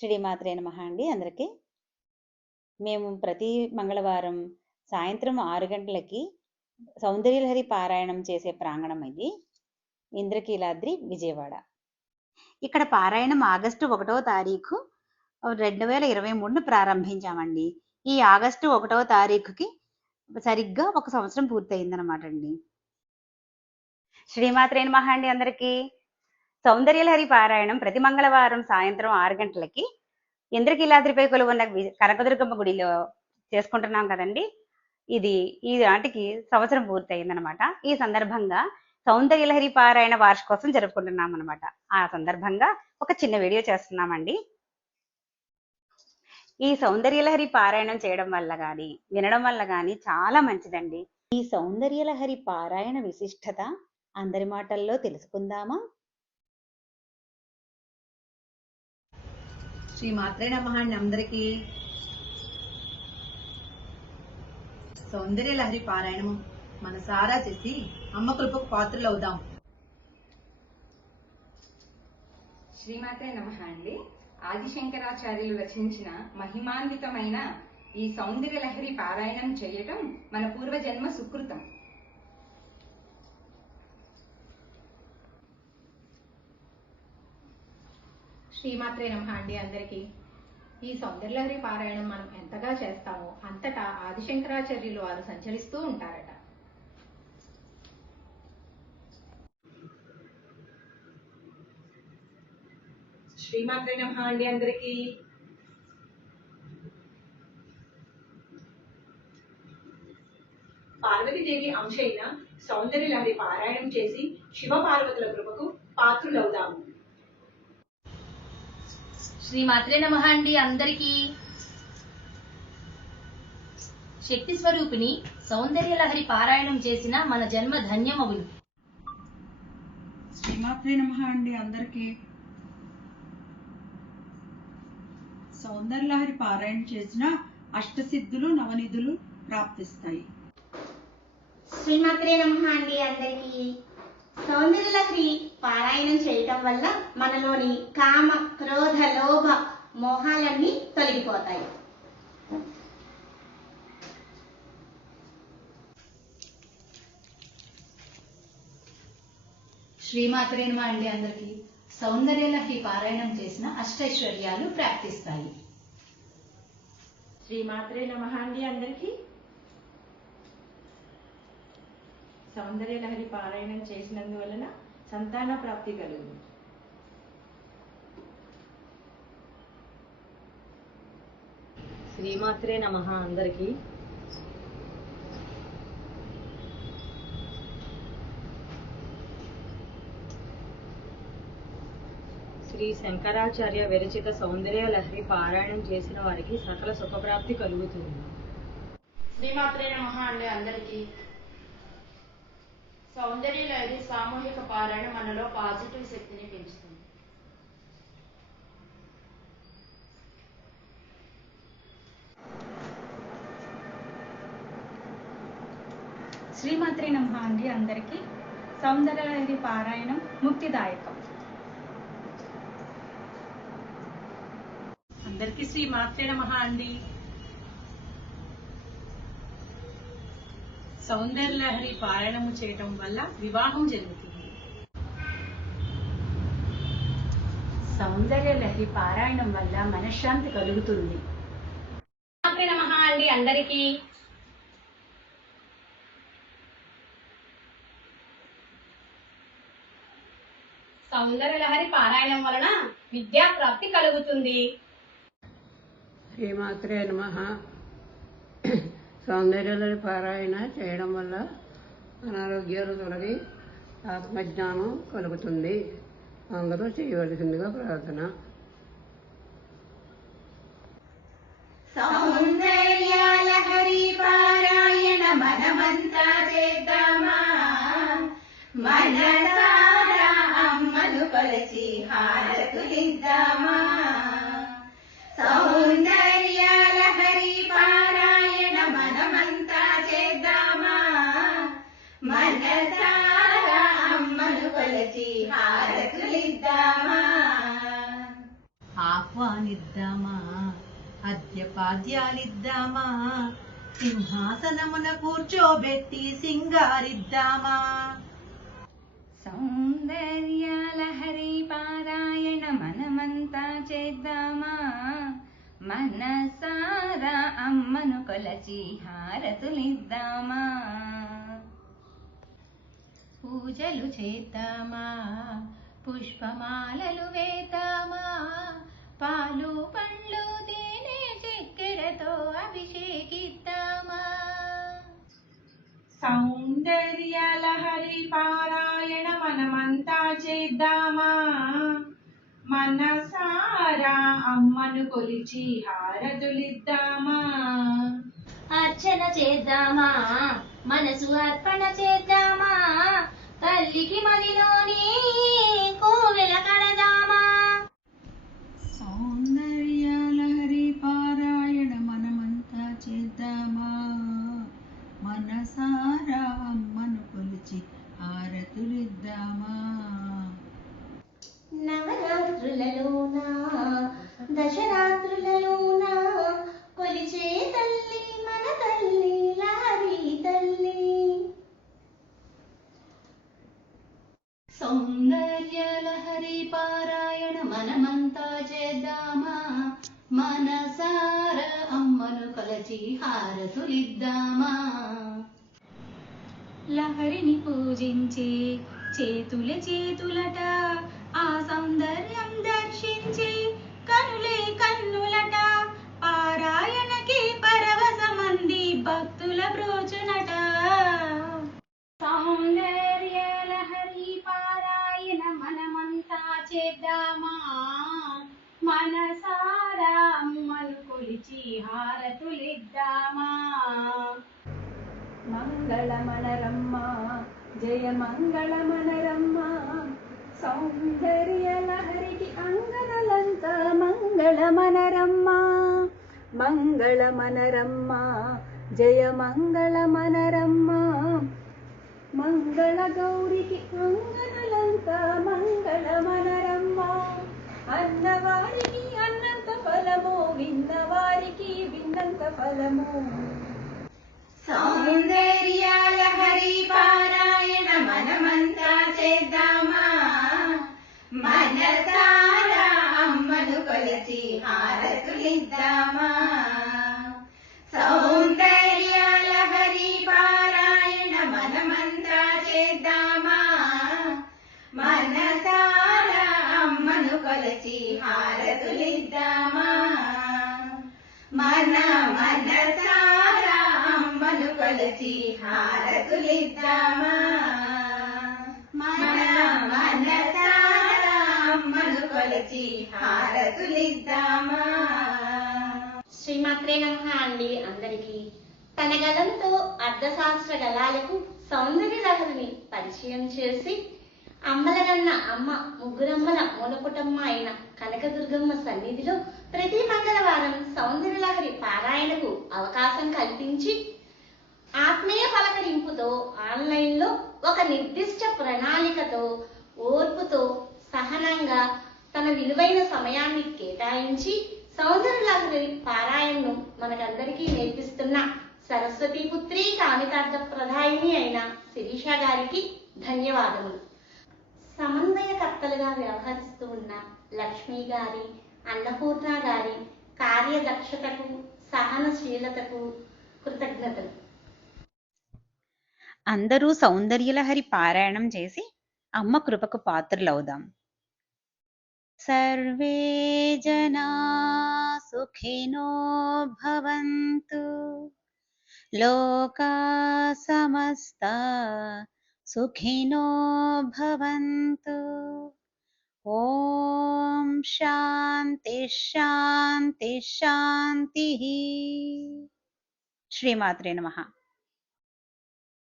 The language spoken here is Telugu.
శ్రీమాత్రే నమః అండి అందరికీ. మేము ప్రతి మంగళవారం సాయంత్రం 6 గంటలకి సౌందర్యలహరి పారాయణం చేసే ప్రాంగణం ఇది. ఇంద్రకీలాద్రి విజయవాడ. ఇక్కడ పారాయణం ఆగస్టు 1వ తారీఖు 2023 ప్రారంభించామండి. ఈ ఆగస్టు 1వ తారీఖుకి సరిగ్గా ఒక సంవత్సరం పూర్తయిందనమాట అండి. శ్రీమాత్రే నమః అండి అందరికీ. సౌందర్యలహరి పారాయణం ప్రతి మంగళవారం సాయంత్రం 6 గంటలకి ఇంద్రకీలాద్రిపై కొలువున్న కనకదుర్గమ్మ గుడిలో చేసుకుంటున్నాం కదండి. ఈ నాటికి సంవత్సరం పూర్తయిందనమాట. ఈ సందర్భంగా సౌందర్యలహరి పారాయణ వార్షికోత్సవం జరుపుకుంటున్నాం అనమాట. ఆ సందర్భంగా ఒక చిన్న వీడియో చేస్తున్నామండి. ఈ సౌందర్యలహరి పారాయణం చేయడం వల్ల కానీ వినడం వల్ల కానీ చాలా మంచిదండి. ఈ సౌందర్యలహరి పారాయణ విశిష్టత అందరి మాటల్లో తెలుసుకుందామా? శ్రీమాత్రే నమః అండి అందరికీ. సౌందర్యలహరి పారాయణం మనసారా చేసి అమ్మ కృపకు పాత్రలు అవుదాం. శ్రీమాత్రే నమః అండి. ఆదిశంకరాచార్యులు రచించిన మహిమాన్వితమైన ఈ సౌందర్యలహరి పారాయణం చేయటం మన పూర్వజన్మ సుకృతం. శ్రీమాత్రే నమః అండి అందరికీ. ఈ సౌందర్యలహరి పారాయణం మనం ఎంతగా చేస్తామో అంతటా ఆదిశంకరాచార్యులు వారు సంచరిస్తూ ఉంటారట. శ్రీమాత్రే నమః అండి అందరికీ. పార్వతీదేవి అంశైన సౌందర్యలహరి పారాయణం చేసి శివ పార్వతుల కృపకు పాత్రులవుదాము. శ్రీమాత్రే నమః అండి అందరికీ. శక్తి స్వరూపిణి సౌందర్యలహరి పారాయణం చేసిన మన జన్మ ధన్యమగును. శ్రీమాత్రే నమః అండి అందరికీ. సౌందర్యలహరి పారాయణం చేసిన అష్టసిద్ధులు నవనిధులు ప్రాప్తిస్తాయి. శ్రీమాత్రే నమః అండి అందరికీ. సౌందర్యలహరి పారాయణం చేయటం వల్ల మనలోని కామ క్రోధ లోభ మోహాలన్నీ తొలగిపోతాయి. శ్రీమాత్రే నమః అండి అందరికీ. సౌందర్యలహరి పారాయణం చేసిన అష్టైశ్వర్యాలు ప్రాప్తిస్తాయి. శ్రీమాత్రే నమః అండి అందరికీ. సౌందర్యలహరి పారాయణం చేసినందువలన సంతాన ప్రాప్తి కలుగును. శ్రీమాత్రే నమః అందరికీ. శ్రీ శంకరాచార్య విరచిత సౌందర్యలహరి పారాయణం చేసిన వారికి సకల సుఖప్రాప్తి కలుగుతుంది. శ్రీమాత్రే నమః అండి అందరికీ. సౌందర్యలహరి సామూహిక పారాయణ మనలో పాజిటివ్ శక్తిని పెంచుతుంది. శ్రీమాత్రే నమః అండి అందరికీ. సౌందర్యలహరి పారాయణం ముక్తిదాయకం. అందరికీ శ్రీమాత్రే నమః అండి. సౌందర్యలహరి పారాయణము చేయటం వల్ల వివాహం జరుగుతుంది. సౌందర్యలహరి పారాయణం వల్ల మనశ్శాంతి కలుగుతుంది. శ్రీమాత్రే నమః అండి అందరికీ. సౌందర్యలహరి పారాయణం వలన విద్యా ప్రాప్తి కలుగుతుంది. శ్రీమాత్రే నమః. సౌందర్యలహరి పారాయణ చేయడం వల్ల అనారోగ్యాలు తొలగి ఆత్మజ్ఞానం కలుగుతుంది. అందరూ చేయవలసిందిగా ప్రార్థన. సౌందర్యలహరి పారాయణ మనమంతా చేద్దామా, మనసారా అమ్మను కొలచి హారతులిద్దామా. సౌందర్యలహరి పారాయణ మనమంతా చేద్దామా, మనసారా అమ్మను కొలచి హారతులిద్దామా. ఆహ్వానిద్దామా, అద్యపాద్యాలిద్దామా, సింహాసనమున కూర్చోబెట్టి సింగారిద్దామా. సౌందర్యలహరి పారాయణ మనమంతా చేద్దామా, మనసారా అమ్మను కొలచి హారతులిద్దామా. పూజలు చేద్దామా, పుష్పమాలలు వేద్దామా, పాలు పండ్లు తేనె చక్కెరతో అభిషేకిద్దామా. సౌందర్యలహరి పారాయణ మనమంతా చేద్దామా, మనసారా అమ్మను కొలిచి హారతులిద్దామా. అర్చన చేద్దామా, మనసు అర్పణ చేద్దామా, తల్లికి మదిలోని కోవెల కడదామా. సౌందర్యలహరి పారాయణ మనమంతా చేద్దామా, మనసారా అమ్మను కొలిచి హారతులిద్దామా. నవరాత్రులలోన దశరాత్రులలోన కొలిచే తల్లి మన తల్లి లహరి తల్లి. సౌందర్యలహరి పారాయణ మనమంతా చేద్దామా, మనసార అమ్మను కొలచి హారతులిద్దామా. లహరిని పూజించి చేతులే చేతులట, ఆ సౌందర్యం దర్శించి కనులే కన్నులట, పారాయణకి పరవశమంది భక్తుల బ్రోచునట. సౌందర్యలహరి పారాయణ మనమంతా చేద్దామా, మనసారా అమ్మను కొలిచి హారతులిద్దామా. మంగళమనరమ్మ జయ మంగళమనరమ్మ, సౌందర్యలహరికి అంగనలంతా మంగళమనరమ్మ. మంగళమనరమ్మ జయ మంగళమనరమ్మ, మంగళ గౌరికి అంగనలంతా మంగళమనరమ్మ. అన్నవారికి అన్నంత ఫలము, విన్నవారికి విన్నంత ఫలము. సౌందర్యలహరి పారాయణ మనమంతా చేద్దామా, మనసారా అమ్మను కొలిచి హారతులిద్దామా. సౌందర్యలహరి పారాయణ మనమంతా చేద్దామా, మనసారా అమ్మను కొలిచి హారతులిద్దామా. మనసారా అమ్మను కొలిచి హారతులిద్దామా. మనసారా అమ్మను కొలిచి హారతులిద్దామా. శ్రీమాత్రే నమః అండి అందరికీ. తన గలంతో అర్ధశాస్త్ర గలాలకు సౌందర్య లహరిని పరిచయం చేసి అమ్మలగన్న అమ్మ ముగ్గురమ్మల మూలపుటమ్మ అయిన కనకదుర్గమ్మ సన్నిధిలో ప్రతి మంగళవారం సౌందర్య లహరి పారాయణకు అవకాశం కల్పించి ఆత్మీయ పలకరింపుతో ఆన్లైన్లో ఒక నిర్దిష్ట ప్రణాళికతో ఓర్పుతో సహనంగా తన విలువైన సమయాన్ని కేటాయించి సౌందర్య లహరి పారాయణను మనకందరికీ నేర్పిస్తున్న సరస్వతీ పుత్రి కామితార్థ ప్రదాయిని అయిన శిరీష గారికి ధన్యవాదములు. సమన్వయకర్తలుగా వ్యవహరిస్తూ ఉన్న లక్ష్మి గారి, అన్నపూర్ణ గారి కార్యదక్షతకు సహనశీలతకు కృతజ్ఞతలు. అందరూ సౌందర్యలహరి పారాయణం చేసి అమ్మ కృపకు పాత్రులవుదాం. సర్వే జనా సుఖినో భవంతు, లోకా సమస్తా సుఖినో భవంతు. ఓం శాంతి శాంతి శాంతి. శ్రీమాత్రే నమః.